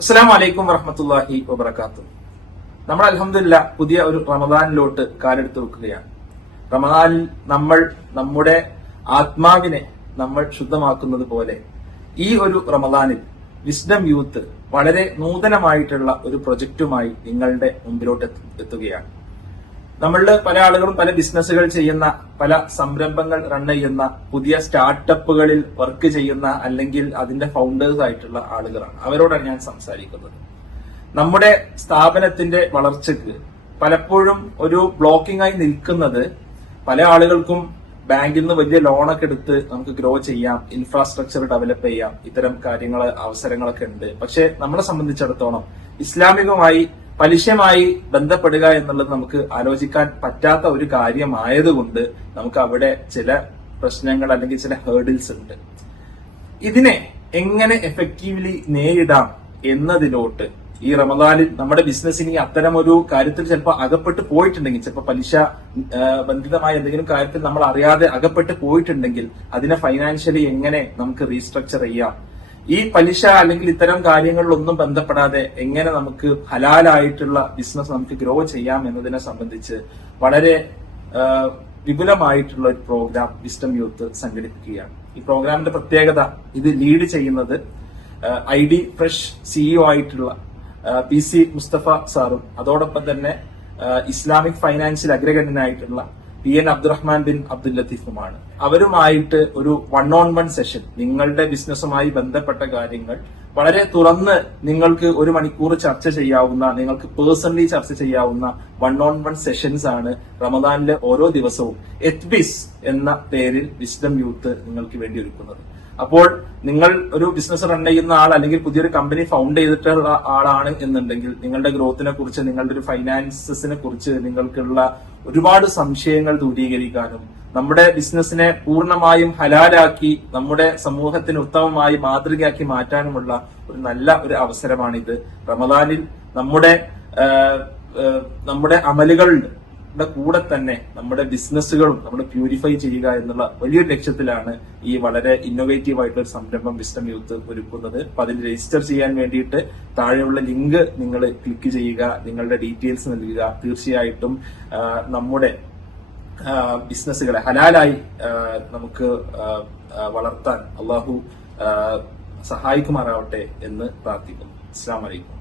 അസ്സലാമു അലൈക്കും വറഹ്മത്തുള്ളാഹി വബറകാതുഹു. നമ്മൾ അൽഹംദുലില്ലാ പുതിയ ഒരു റമദാനിലോട്ട് കാലെടുത്ത് വെക്കുകയാണ്. റമദാനിൽ നമ്മൾ നമ്മുടെ ആത്മാവിനെ നമ്മൾ ശുദ്ധമാക്കുന്നത് പോലെ ഈ ഒരു റമദാനിൽ വിസ്ഡം യൂത്ത് വളരെ നൂതനമായിട്ടുള്ള ഒരു പ്രൊജക്റ്റുമായി നിങ്ങളുടെ മുമ്പിലോട്ട് എത്തുകയാണ്. നമ്മളിൽ പല ആളുകളും പല ബിസിനസ്സുകൾ ചെയ്യുന്ന, പല സംരംഭങ്ങൾ റൺ ചെയ്യുന്ന, പുതിയ സ്റ്റാർട്ടപ്പുകളിൽ വർക്ക് ചെയ്യുന്ന അല്ലെങ്കിൽ അതിന്റെ ഫൗണ്ടേഴ്സ് ആയിട്ടുള്ള ആളുകളാണ്. അവരോടാണ് ഞാൻ സംസാരിക്കുന്നത്. നമ്മുടെ സ്ഥാപനത്തിന്റെ വളർച്ചയ്ക്ക് പലപ്പോഴും ഒരു ബ്ലോക്കിംഗ് ആയി നിൽക്കുന്നത്, പല ആളുകൾക്കും ബാങ്കിൽ നിന്ന് വലിയ ലോണൊക്കെ എടുത്ത് നമുക്ക് ഗ്രോ ചെയ്യാം, ഇൻഫ്രാസ്ട്രക്ചർ ഡെവലപ്പ് ചെയ്യാം, ഇത്തരം അവസരങ്ങളൊക്കെ ഉണ്ട്. പക്ഷെ നമ്മളെ സംബന്ധിച്ചിടത്തോളം ഇസ്ലാമികമായി പലിശയുമായി ബന്ധപ്പെടുക എന്നുള്ളത് നമുക്ക് ആലോചിക്കാൻ പറ്റാത്ത ഒരു കാര്യമായതുകൊണ്ട് നമുക്ക് അവിടെ ചില പ്രശ്നങ്ങൾ അല്ലെങ്കിൽ ചില ഹേർഡിൽസ് ഉണ്ട്. ഇതിനെ എങ്ങനെ എഫക്റ്റീവ്ലി നേരിടാം എന്നതിലോട്ട് ഈ റമദാനിൽ നമ്മുടെ ബിസിനസ്സിന് അത്തരം ഒരു കാര്യത്തിൽ ചിലപ്പോൾ അകപ്പെട്ട് പോയിട്ടുണ്ടെങ്കിൽ, ചിലപ്പോൾ പലിശ ബന്ധിതമായ എന്തെങ്കിലും കാര്യത്തിൽ നമ്മൾ അറിയാതെ അകപ്പെട്ട് പോയിട്ടുണ്ടെങ്കിൽ അതിനെ ഫൈനാൻഷ്യലി എങ്ങനെ നമുക്ക് റീസ്ട്രക്ചർ ചെയ്യാം, ഈ പലിശ അല്ലെങ്കിൽ ഇത്തരം കാര്യങ്ങളിലൊന്നും ബന്ധപ്പെടാതെ എങ്ങനെ നമുക്ക് ഹലാലായിട്ടുള്ള ബിസിനസ് നമുക്ക് ഗ്രോ ചെയ്യാം എന്നതിനെ സംബന്ധിച്ച് വളരെ വിപുലമായിട്ടുള്ള ഒരു പ്രോഗ്രാം വിസ്ഡം യൂത്ത് സംഘടിപ്പിക്കുകയാണ്. ഈ പ്രോഗ്രാമിന്റെ പ്രത്യേകത, ഇത് ലീഡ് ചെയ്യുന്നത് ID ഫ്രഷ് CEO ആയിട്ടുള്ള PC മുസ്തഫ സാറും അതോടൊപ്പം തന്നെ ഇസ്ലാമിക് ഫൈനാൻഷ്യൽ അഗ്രഗണ്യനായിട്ടുള്ള PN അബ്ദുറഹ്മാൻ ബിൻ അബ്ദുൽ ലത്തീഫുമാണ്. അവരുമായിട്ട് ഒരു 1-on-1 സെഷൻ, നിങ്ങളുടെ ബിസിനസ്സുമായി ബന്ധപ്പെട്ട കാര്യങ്ങൾ വളരെ തുറന്ന് നിങ്ങൾക്ക് 1 മണിക്കൂർ ചർച്ച ചെയ്യാവുന്ന, നിങ്ങൾക്ക് പേഴ്സണലി ചർച്ച ചെയ്യാവുന്ന 1-on-1 സെഷൻസ് ആണ് റമദാനിലെ ഓരോ ദിവസവും എത്ബിസ് എന്ന പേരിൽ വിസ്ഡം യൂത്ത് നിങ്ങൾക്ക് വേണ്ടി ഒരുക്കുന്നത്. അപ്പോൾ നിങ്ങൾ ഒരു ബിസിനസ് റൺ ചെയ്യുന്ന ആൾ അല്ലെങ്കിൽ പുതിയൊരു കമ്പനി ഫൗണ്ട് ചെയ്തിട്ടുള്ള ആളാണ് എന്നുണ്ടെങ്കിൽ നിങ്ങളുടെ ഗ്രോത്തിനെ കുറിച്ച്, നിങ്ങളുടെ ഒരു ഫൈനാൻസസിനെ കുറിച്ച് നിങ്ങൾക്കുള്ള ഒരുപാട് സംശയങ്ങൾ ദൂരീകരിക്കാനും നമ്മുടെ ബിസിനസിനെ പൂർണ്ണമായും ഹലാലാക്കി നമ്മുടെ സമൂഹത്തിന് ഉത്തമമായി മാതൃകയാക്കി മാറ്റാനുമുള്ള ഒരു നല്ല ഒരു അവസരമാണിത്. റമദാനിൽ നമ്മുടെ അമലുകളുടെ കൂടെ തന്നെ നമ്മുടെ ബിസിനസ്സുകളും നമ്മൾ പ്യൂരിഫൈ ചെയ്യുക എന്നുള്ള വലിയൊരു ലക്ഷ്യത്തിലാണ് ഈ വളരെ ഇന്നോവേറ്റീവ് ആയിട്ടുള്ള ഒരു സംരംഭം വിസ്ഡം യൂത്ത് ഒരുക്കുന്നത്. അപ്പൊ അതിൽ രജിസ്റ്റർ ചെയ്യാൻ വേണ്ടിയിട്ട് താഴെയുള്ള ലിങ്ക് നിങ്ങൾ ക്ലിക്ക് ചെയ്യുക, നിങ്ങളുടെ ഡീറ്റെയിൽസ് നൽകുക. തീർച്ചയായിട്ടും നമ്മുടെ ബിസിനസ്സുകളെ ഹലാലായി നമുക്ക് വളർത്താൻ അള്ളാഹു സഹായിക്കുമാറാവട്ടെ എന്ന് പ്രാർത്ഥിക്കുന്നു. അസ്സലാമു അലൈക്കും.